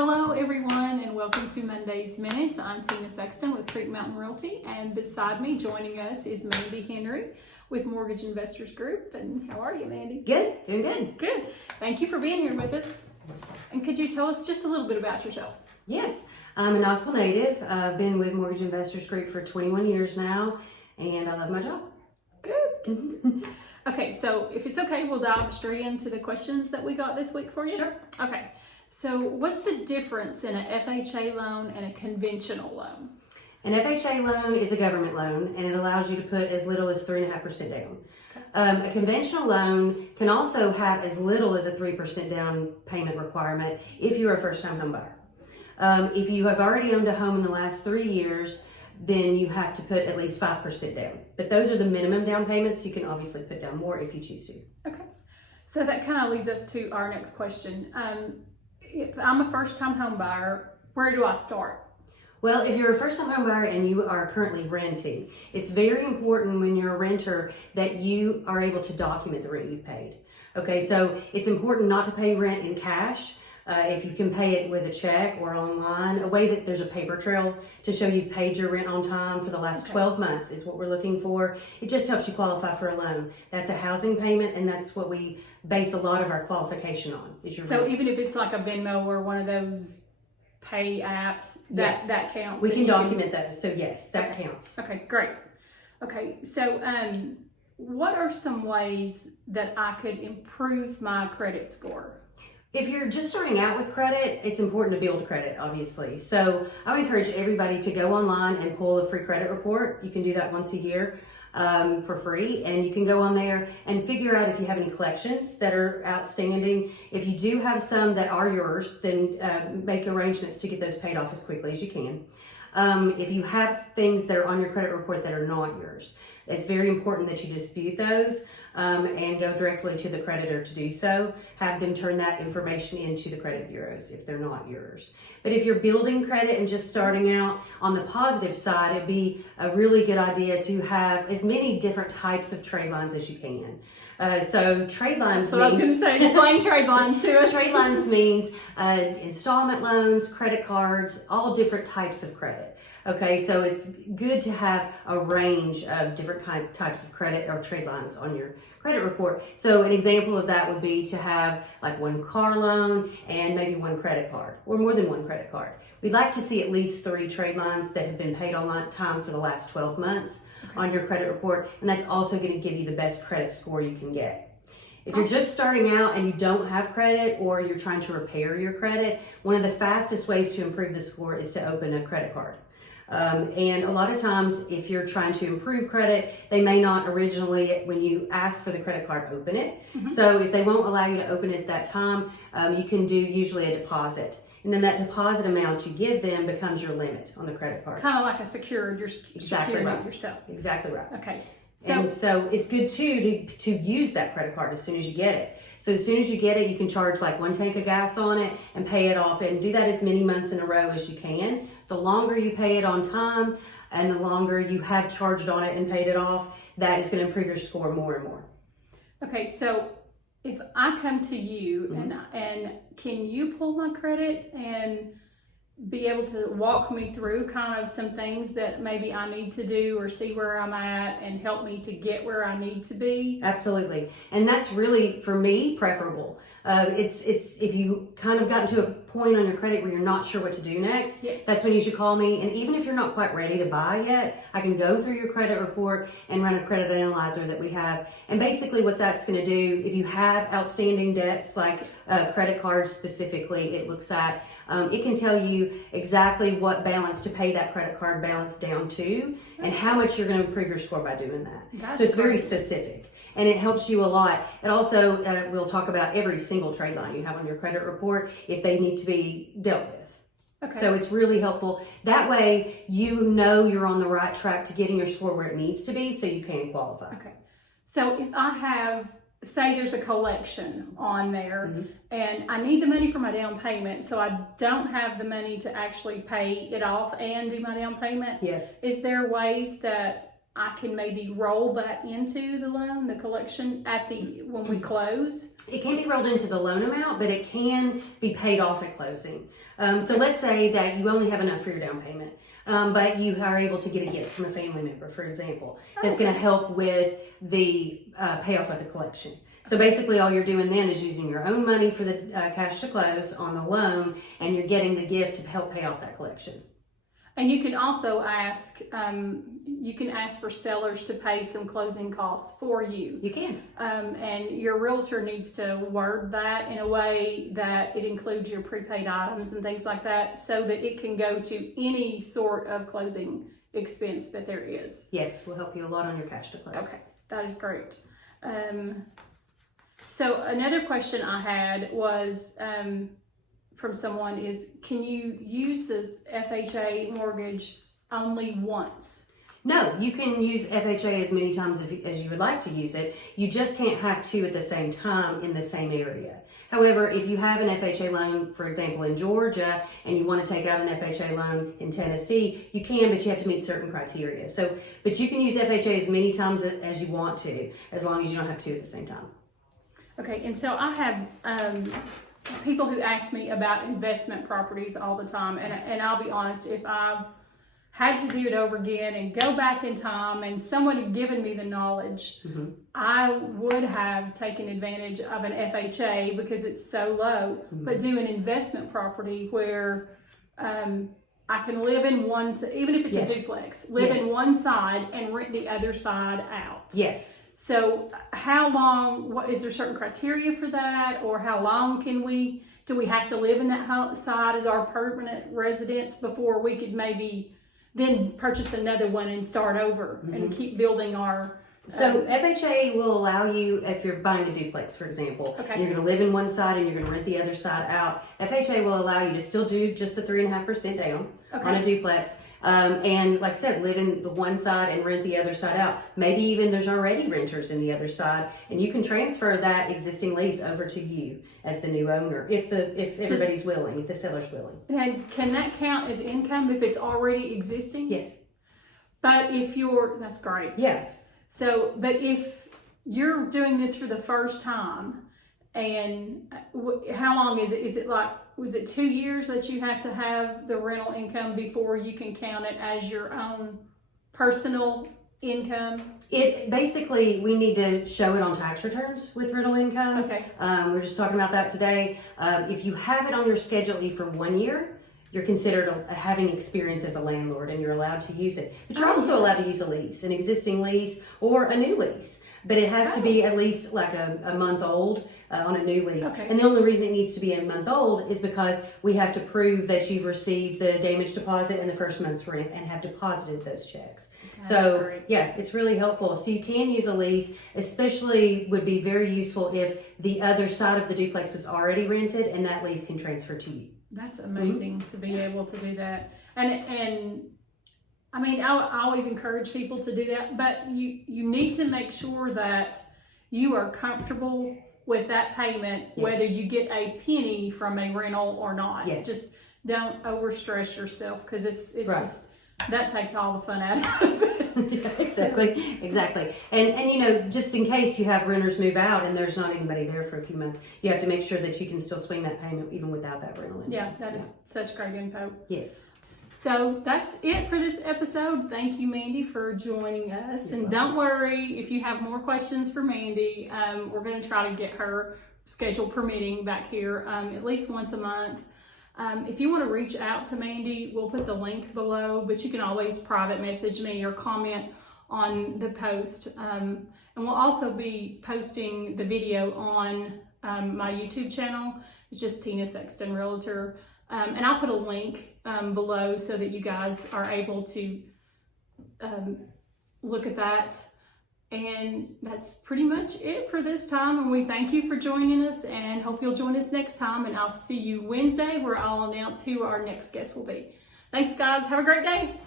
Hello everyone and welcome to Monday's Minutes. I'm Tina Sexton with Creek Mountain Realty, and beside me joining us is Mandy Henry with Mortgage Investors Group. And how are you, Mandy? Good, doing good. Good. Thank you for being here with us. And could you tell us just a little bit about yourself? Yes, I'm a Knoxville native. I've been with Mortgage Investors Group for 21 years now, and I love my job. Good. Okay, so if it's okay, we'll dive straight into the questions that we got this week for you. Sure. Okay, so what's the difference in a FHA loan and a conventional loan? An FHA loan is a government loan, and it allows you to put as little as 3.5% down. A conventional loan can also have as little as a 3% down payment requirement if you're a first-time home buyer. If you have already owned a home in the last 3 years, then you have to put at least 5% down. But those are the minimum down payments. You can obviously put down more if you choose to. Okay, so that kind of leads us to our next question. If I'm a first-time home buyer, where do I start? Well, if you're a first-time home buyer and you are currently renting, it's very important when you're a renter that you are able to document the rent you've paid. Okay, so it's important not to pay rent in cash. If you can pay it with a check or online, a way that there's a paper trail to show you've paid your rent on time for the last 12 months is what we're looking for. It just helps you qualify for a loan. That's a housing payment, and that's what we base a lot of our qualification on. So even if it's like a Venmo or one of those pay apps, that counts? We can document those, so yes, that counts. Okay, great. Okay, so what are some ways that I could improve my credit score? If you're just starting out with credit, it's important to build credit, obviously. So I would encourage everybody to go online and pull a free credit report. You can do that once a year for free, and you can go on there and figure out if you have any collections that are outstanding. If you do have some that are yours, then make arrangements to get those paid off as quickly as you can. If you have things that are on your credit report that are not yours, it's very important that you dispute those and go directly to the creditor to do so. Have them turn that information into the credit bureaus if they're not yours. But if you're building credit and just starting out, on the positive side, it'd be a really good idea to have as many different types of trade lines as you can. So trade lines So I was going to say, explain trade lines to us. Trade lines means installment loans, credit cards, all different types of credit. Okay, so it's good to have a range of different types of credit or trade lines on your credit report. So an example of that would be to have like one car loan and maybe one credit card, or more than one credit card. We'd like to see at least 3 trade lines that have been paid on time for the last 12 months on your credit report, and that's also going to give you the best credit score you can get. If you're just starting out and you don't have credit, or you're trying to repair your credit, one of the fastest ways to improve the score is to open a credit card. And a lot of times, if you're trying to improve credit, they may not originally, when you ask for the credit card, open it. So if they won't allow you to open it at that time, you can do usually a deposit. And then that deposit amount you give them becomes your limit on the credit card. Kind of like a secured, you're Exactly securing right. it yourself. Exactly right. Okay. And so it's good too to use that credit card as soon as you get it. So as soon as you get it, you can charge like 1 tank of gas on it and pay it off, and do that as many months in a row as you can. The longer you pay it on time and the longer you have charged on it and paid it off, that is going to improve your score more and more. Okay, so if I come to you and can you pull my credit and be able to walk me through kind of some things that maybe I need to do, or see where I'm at and help me to get where I need to be? Absolutely. And that's really, for me, preferable. It's if you kind of gotten to a point on your credit where you're not sure what to do next, that's when you should call me. And even if you're not quite ready to buy yet, I can go through your credit report and run a credit analyzer that we have. And basically what that's going to do, if you have outstanding debts, like credit cards specifically, it looks at, it can tell you exactly what balance to pay that credit card balance down to and how much you're going to improve your score by doing that. So it's very specific. And it helps you a lot. It also, we'll talk about every single trade line you have on your credit report if they need to be dealt with. Okay. So it's really helpful. That way, you know you're on the right track to getting your score where it needs to be, so you can qualify. Okay. So if I have, say there's a collection on there and I need the money for my down payment, so I don't have the money to actually pay it off and do my down payment. Yes. Is there ways that I can maybe roll that into the loan, the collection when we close? It can be rolled into the loan amount, but it can be paid off at closing. So let's say that you only have enough for your down payment, but you are able to get a gift from a family member, for example, that's going to help with the payoff of the collection. So basically all you're doing then is using your own money for the cash to close on the loan, and you're getting the gift to help pay off that collection. And you can also ask, for sellers to pay some closing costs for you. You can. And your realtor needs to word that in a way that it includes your prepaid items and things like that, so that it can go to any sort of closing expense that there is. Yes, we'll help you a lot on your cash to close. Okay, that is great. So another question I had was, from someone is, can you use the FHA mortgage only once? No, you can use FHA as many times as you would like to use it. You just can't have two at the same time in the same area. However, if you have an FHA loan, for example, in Georgia, and you want to take out an FHA loan in Tennessee, you can, but you have to meet certain criteria. But you can use FHA as many times as you want to, as long as you don't have two at the same time. Okay, and so I have people who ask me about investment properties all the time, and I'll be honest, if I had to do it over again and go back in time and someone had given me the knowledge, I would have taken advantage of an FHA because it's so low, but do an investment property where I can live in one, even if it's a duplex, live in one side and rent the other side out. Yes. So how long, is there certain criteria for that, or how long do we have to live in that side as our permanent residence before we could maybe then purchase another one and start over and keep building our... So FHA will allow you, if you're buying a duplex, for example, and you're going to live in one side and you're going to rent the other side out, FHA will allow you to still do just the 3.5% down on a duplex. And like I said, live in the one side and rent the other side out. Maybe even there's already renters in the other side, and you can transfer that existing lease over to you as the new owner, if everybody's willing, if the seller's willing. And can that count as income if it's already existing? Yes. But that's great. Yes. So, but if you're doing this for the first time, and how long is it? Is it was it 2 years that you have to have the rental income before you can count it as your own personal income? It basically, we need to show it on tax returns with rental income. Okay. We're just talking about that today. If you have it on your Schedule E for 1 year, you're considered having experience as a landlord, and you're allowed to use it. But you're also allowed to use a lease, an existing lease or a new lease. But it has to be at least like a month old on a new lease. Okay. And the only reason it needs to be a month old is because we have to prove that you've received the damage deposit and the first month's rent and have deposited those checks. So yeah, it's really helpful. So you can use a lease, especially would be very useful if the other side of the duplex was already rented and that lease can transfer to you. That's amazing to be able to do that. And I mean, I always encourage people to do that, but you need to make sure that you are comfortable with that payment, whether you get a penny from a rental or not. Yes. Just don't overstress yourself, because it's just, that takes all the fun out of it. Exactly. And just in case you have renters move out and there's not anybody there for a few months, you have to make sure that you can still swing that payment even without that rental income. Yeah, that is such great info. Yes. So that's it for this episode. Thank you, Mandy, for joining us. And don't worry, if you have more questions for Mandy, we're going to try to get her schedule permitting back here at least once a month. If you want to reach out to Mandy, we'll put the link below, but you can always private message me or comment on the post. And we'll also be posting the video on my YouTube channel. It's just Tina Sexton Realtor. And I'll put a link below so that you guys are able to look at that. And that's pretty much it for this time. And we thank you for joining us and hope you'll join us next time. And I'll see you Wednesday, where I'll announce who our next guest will be. Thanks, guys. Have a great day.